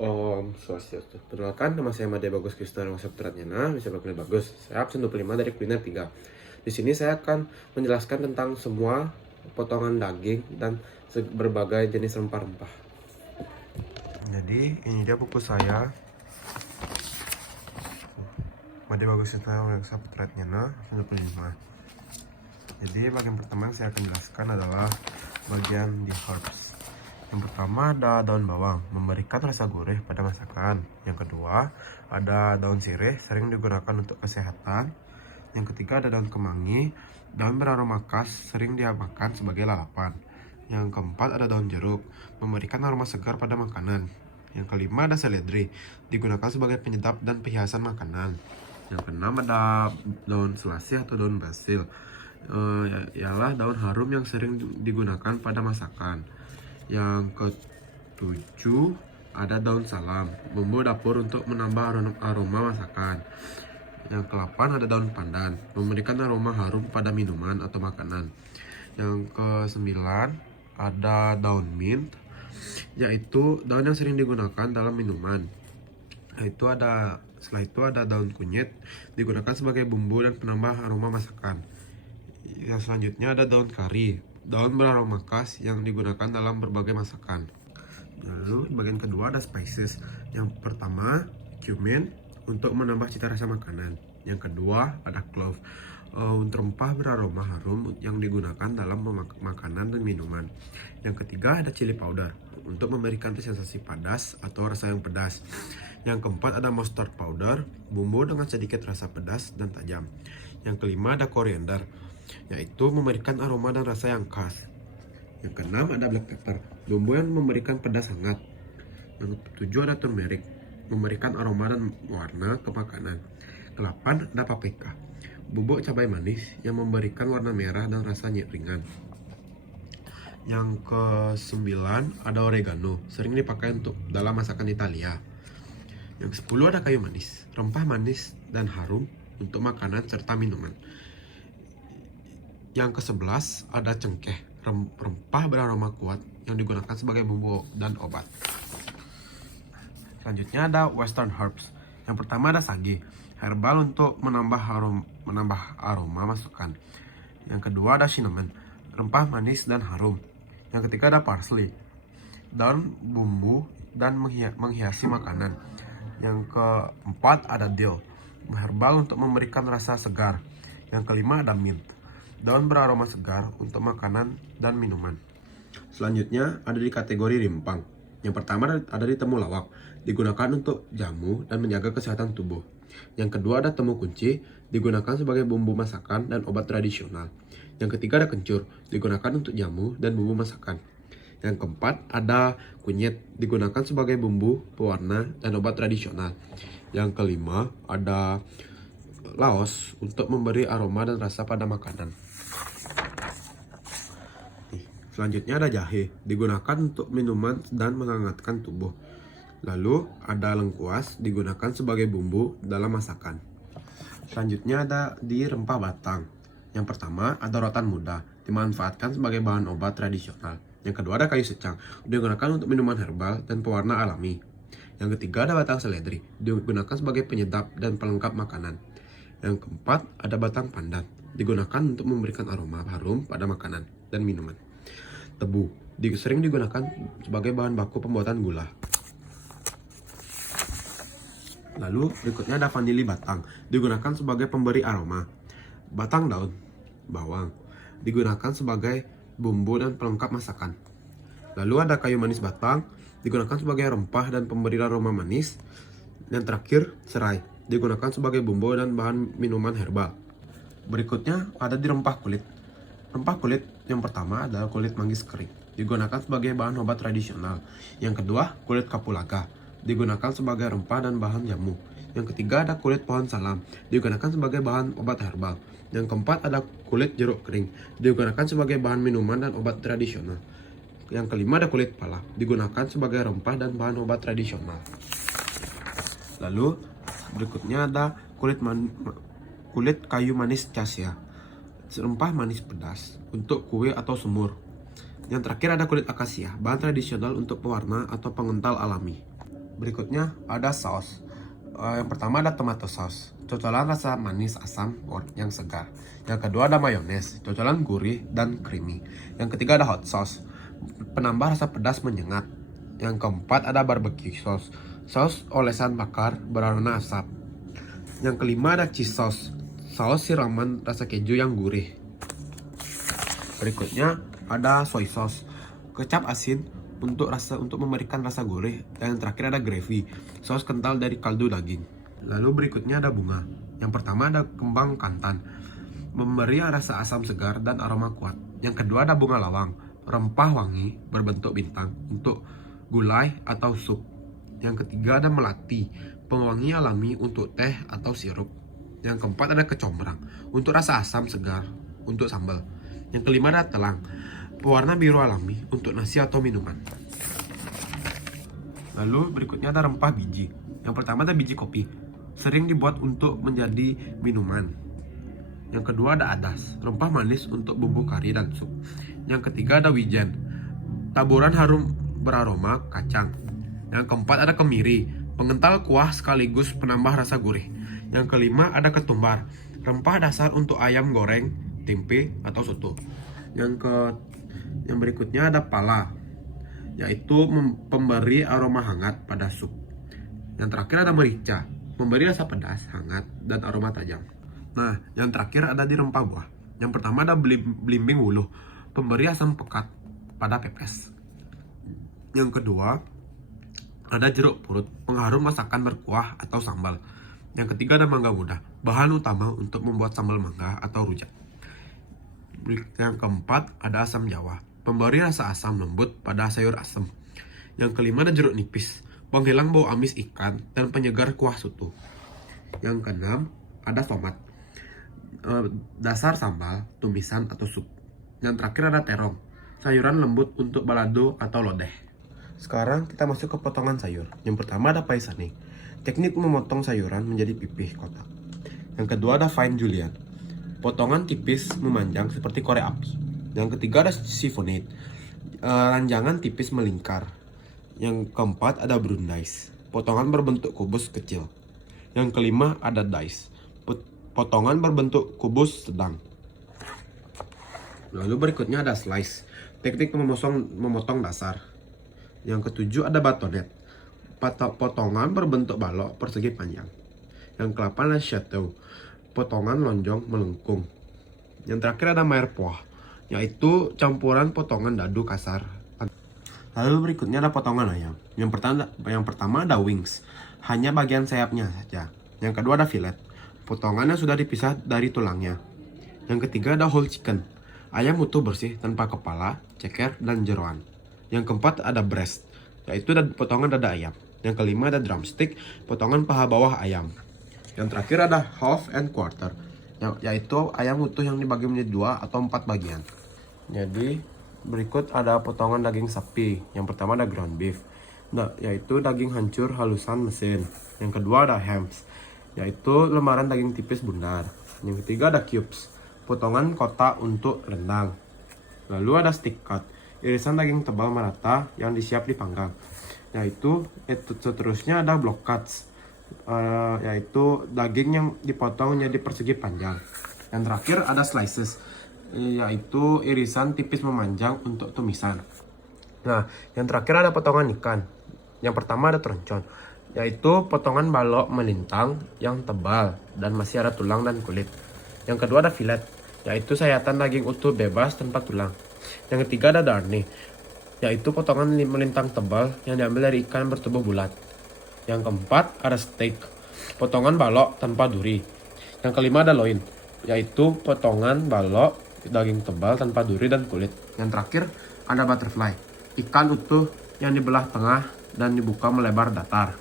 Om Swastiastu. Perkenalkan, nama saya Madya Bagus Krisna Saptratnyana, bisa panggil Bagus. Saya absen 25 dari kuliner 3. Di sini saya akan menjelaskan tentang semua potongan daging dan berbagai jenis rempah-rempah. Jadi, ini dia buku saya. Madya Bagus Krisna Saptratnyana, absen 25. Jadi, bagian pertama yang saya akan jelaskan adalah bagian di herbs. Yang pertama ada daun bawang, memberikan rasa gurih pada masakan. Yang kedua ada daun sirih, sering digunakan untuk kesehatan. Yang ketiga ada daun kemangi, daun beraroma khas, sering dimakan sebagai lalapan. Yang keempat ada daun jeruk, memberikan aroma segar pada makanan. Yang kelima ada seledri, digunakan sebagai penyedap dan perhiasan makanan. Yang keenam ada daun selasih atau daun basil, ialah daun harum yang sering digunakan pada masakan. Yang ketujuh ada daun salam, bumbu dapur untuk menambah aroma masakan. Yang ke-8 ada daun pandan, memberikan aroma harum pada minuman atau makanan. Yang ke-9 ada daun mint, yaitu daun yang sering digunakan dalam minuman. Setelah itu ada daun kunyit, digunakan sebagai bumbu dan penambah aroma masakan. Yang selanjutnya ada daun kari, daun beraroma khas yang digunakan dalam berbagai masakan. Lalu bagian kedua ada spices. Yang pertama cumin untuk menambah cita rasa makanan. Yang kedua ada clove, rempah beraroma harum yang digunakan dalam makanan dan minuman. Yang ketiga ada chili powder untuk memberikan sensasi pedas atau rasa yang pedas. Yang keempat ada mustard powder, bumbu dengan sedikit rasa pedas dan tajam. Yang kelima ada koriander, yaitu memberikan aroma dan rasa yang khas. Yang keenam ada black pepper, bumbu yang memberikan pedas hangat. Yang ketujuh ada turmeric, memberikan aroma dan warna ke makanan. Kedelapan ada paprika, bubuk cabai manis yang memberikan warna merah dan rasa ringan. Yang ke-9 ada oregano, sering dipakai untuk dalam masakan Italia. Yang ke-10 ada kayu manis, rempah manis dan harum untuk makanan serta minuman. Yang ke-11 ada cengkeh, rempah beraroma kuat yang digunakan sebagai bumbu dan obat. Selanjutnya ada western herbs. Yang pertama ada sage, herbal untuk menambah aroma masukan. Yang kedua ada cinnamon, rempah manis dan harum. Yang ketiga ada parsley, daun bumbu dan menghiasi makanan. Yang keempat ada dill, herbal untuk memberikan rasa segar. Yang kelima ada mint, daun beraroma segar untuk makanan dan minuman. Selanjutnya ada di kategori rimpang. Yang pertama ada di temulawak, digunakan untuk jamu dan menjaga kesehatan tubuh. Yang kedua ada temu kunci, digunakan sebagai bumbu masakan dan obat tradisional. Yang ketiga ada kencur, digunakan untuk jamu dan bumbu masakan. Yang keempat ada kunyit, digunakan sebagai bumbu, pewarna, dan obat tradisional. Yang kelima ada laos untuk memberi aroma dan rasa pada makanan. Selanjutnya ada jahe, digunakan untuk minuman dan menghangatkan tubuh. Lalu ada lengkuas, digunakan sebagai bumbu dalam masakan. Selanjutnya ada di rempah batang. Yang pertama ada rotan muda, dimanfaatkan sebagai bahan obat tradisional. Yang kedua ada kayu secang, digunakan untuk minuman herbal dan pewarna alami. Yang ketiga ada batang seledri, digunakan sebagai penyedap dan pelengkap makanan. Yang keempat ada batang pandan, digunakan untuk memberikan aroma harum pada makanan dan minuman. Tebu, sering digunakan sebagai bahan baku pembuatan gula. Lalu berikutnya ada vanili batang, digunakan sebagai pemberi aroma. Batang daun bawang, digunakan sebagai bumbu dan pelengkap masakan. Lalu ada kayu manis batang, digunakan sebagai rempah dan pemberi aroma manis. Yang terakhir serai, digunakan sebagai bumbu dan bahan minuman herbal. Berikutnya ada di rempah kulit. Rempah kulit yang pertama adalah kulit manggis kering, digunakan sebagai bahan obat tradisional. Yang kedua kulit kapulaga, digunakan sebagai rempah dan bahan jamu. Yang ketiga ada kulit pohon salam, digunakan sebagai bahan obat herbal. Yang keempat ada kulit jeruk kering, digunakan sebagai bahan minuman dan obat tradisional. Yang kelima ada kulit pala, digunakan sebagai rempah dan bahan obat tradisional. Lalu berikutnya ada kulit kayu manis cassia, rempah manis pedas untuk kue atau semur. Yang terakhir ada kulit akasia, bahan tradisional untuk pewarna atau pengental alami. berikutnya ada saus. Yang pertama ada tomato sauce, cocolan rasa manis asam yang segar. Yang kedua ada mayones, cocolan gurih dan creamy. Yang ketiga ada hot sauce, penambah rasa pedas menyengat. Yang keempat ada barbecue sauce, saus olesan bakar beraroma asap. Yang kelima ada cheese sauce, saus siraman rasa keju yang gurih. Berikutnya ada soy sauce, kecap asin untuk memberikan rasa gurih. Dan yang terakhir ada gravy, saus kental dari kaldu daging. Lalu berikutnya ada bunga. Yang pertama ada kembang kantan, memberi rasa asam segar dan aroma kuat. Yang kedua ada bunga lawang, rempah wangi berbentuk bintang untuk gulai atau sup. Yang ketiga ada melati, pewangi alami untuk teh atau sirup. Yang keempat ada kecombrang, untuk rasa asam segar untuk sambal. Yang kelima ada telang, pewarna biru alami untuk nasi atau minuman. Lalu berikutnya ada rempah biji. Yang pertama ada biji kopi, sering dibuat untuk menjadi minuman. Yang kedua ada adas, rempah manis untuk bumbu kari dan sup. Yang ketiga ada wijen, taburan harum beraroma kacang. Yang keempat ada kemiri, pengental kuah sekaligus penambah rasa gurih. Yang kelima ada ketumbar, rempah dasar untuk ayam goreng, tempe atau soto. Yang berikutnya ada pala, yaitu pemberi aroma hangat pada sup. Yang terakhir ada merica, memberi rasa pedas, hangat, dan aroma tajam. Nah, yang terakhir ada di rempah buah. Yang pertama ada belimbing wuluh, pemberi asam pekat pada pepes. Yang kedua ada jeruk purut, pengharum masakan berkuah atau sambal. Yang ketiga ada mangga muda, bahan utama untuk membuat sambal mangga atau rujak. Yang keempat ada asam jawa, pemberi rasa asam lembut pada sayur asam. Yang kelima ada jeruk nipis, penghilang bau amis ikan dan penyegar kuah soto. Yang keenam ada tomat, dasar sambal, tumisan atau sup. Yang terakhir ada terong, sayuran lembut untuk balado atau lodeh. Sekarang kita masuk ke potongan sayur. Yang pertama ada paisane, teknik memotong sayuran menjadi pipih kotak. Yang kedua ada fine julienne, potongan tipis memanjang seperti korek api. Yang ketiga ada siphonade, ranjangan tipis melingkar. Yang keempat ada brundice, potongan berbentuk kubus kecil. Yang kelima ada dice, potongan berbentuk kubus sedang. Lalu berikutnya ada slice, teknik memotong dasar. Yang ketujuh ada batonet, potongan berbentuk balok persegi panjang. Yang ke-8 ada chateau, potongan lonjong melengkung. Yang terakhir ada mirepoix, yaitu campuran potongan dadu kasar. Lalu berikutnya ada potongan ayam. Yang pertama ada wings, hanya bagian sayapnya saja. Yang kedua ada fillet, potongan yang sudah dipisah dari tulangnya. Yang ketiga ada whole chicken, ayam utuh bersih tanpa kepala, ceker, dan jeroan. Yang keempat ada breast, yaitu potongan dada ayam. Yang kelima ada drumstick, potongan paha bawah ayam. Yang terakhir ada half and quarter, yaitu ayam utuh yang dibagi menjadi 2 atau 4 bagian. Jadi berikut ada potongan daging sapi. Yang pertama ada ground beef, yaitu daging hancur halusan mesin. Yang kedua ada hams, yaitu lembaran daging tipis bundar. Yang ketiga ada cubes, potongan kotak untuk rendang. Lalu ada stick cut, irisan daging tebal merata yang disiap dipanggang. Yaitu seterusnya ada block cuts, yaitu daging yang dipotong menjadi persegi panjang. Yang terakhir ada slices, yaitu irisan tipis memanjang untuk tumisan. Nah, yang terakhir ada potongan ikan. Yang pertama ada troncon, yaitu potongan balok melintang yang tebal dan masih ada tulang dan kulit. Yang kedua ada fillet, yaitu sayatan daging utuh bebas tanpa tulang. Yang ketiga ada darnie, yaitu potongan melintang tebal yang diambil dari ikan bertubuh bulat. Yang keempat ada steak, potongan balok tanpa duri. Yang kelima ada loin, yaitu potongan balok daging tebal tanpa duri dan kulit. Yang terakhir ada butterfly, ikan utuh yang dibelah tengah dan dibuka melebar datar.